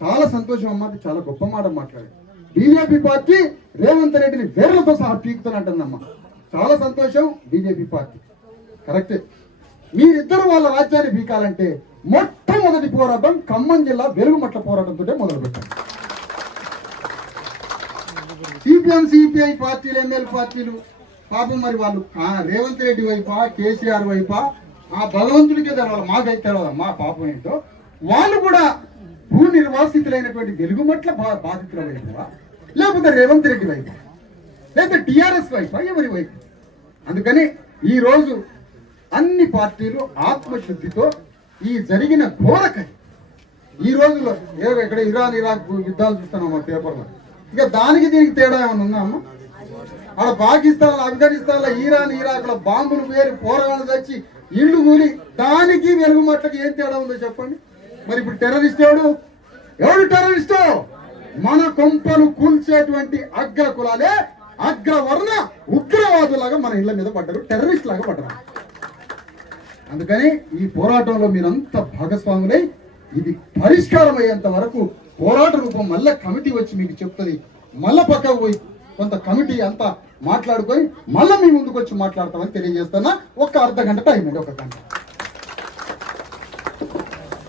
చాలా సంతోషం అమ్మా, చాలా గొప్ప మాట మాట్లాడారు. బీజేపీ పార్టీ రేవంత్ రెడ్డిని వేర్లతో సహా పీకుతానంటుందమ్మా. చాలా సంతోషం. బీజేపీ పార్టీ కరెక్టే. మీరిద్దరు వాళ్ళ రాజ్యాన్ని పీకాలంటే మొట్టమొదటి పోరాటం ఖమ్మం జిల్లా వెలుగుమట్ల పోరాటంతో మొదలు పెట్టారు. సిపిఎం సిపిఐ పార్టీలు, ఎమ్మెల్యే పార్టీలు పాపం మరి వాళ్ళు రేవంత్ రెడ్డి వైపా, కేసీఆర్ వైపా, ఆ భగవంతుడికే తెలవాలి, మాకైతే తెలవాలి మా పాపం ఏంటో. వాళ్ళు కూడా భూ నిర్వాసితులైనటువంటి వెలుగుమట్ల బాధితుల వైపువా, లేకపోతే రేవంత్ రెడ్డి వైపు, లేకపోతే టీఆర్ఎస్ వైపా, ఎవరి వైపు? అందుకని ఈరోజు అన్ని పార్టీలు ఆత్మశుద్ధితో ఈ జరిగిన ఘోరకై ఈ రోజుల్లో ఇక్కడ ఇరాన్ ఇరాక్ యుద్ధాలు చూస్తున్నాం మా పేపర్లో, ఇక దానికి దీనికి తేడా ఏమైనా ఉందా అమ్మ? ఆడ పాకిస్తాన్ ఆఫ్ఘనిస్తాన్ లో ఇరాన్ ఇరాక్ లో బాంబులు వేరి పోరాటాలు తెచ్చి ఇళ్ళు కూలి దానికి వెలుగుమట్లకి ఏం తేడా ఉందో చెప్పండి. మరి ఇప్పుడు టెర్రరిస్ట్ ఎవడు టెర్రరిస్టు? మన కొంపలు కూల్చేటువంటి అగ్ర కులాలే అగ్రవర్ణ ఉగ్రవాదులాగా మన ఇళ్ల మీద పడ్డారు, టెర్రరిస్ట్ లాగా పడ్డారు. అందుకని ఈ పోరాటంలో మీరంతా భాగస్వాములై ఇది పరిష్కారం అయ్యేంత వరకు పోరాట రూపం మళ్ళా కమిటీ వచ్చి మీకు చెప్తుంది. మళ్ళా పక్కకు పోయి కొంత కమిటీ అంతా మాట్లాడుకొని మళ్ళీ మీ ముందుకు వచ్చి మాట్లాడతామని తెలియజేస్తున్నా. ఒక అర్ధ గంట టైం అండి, ఒక గంట.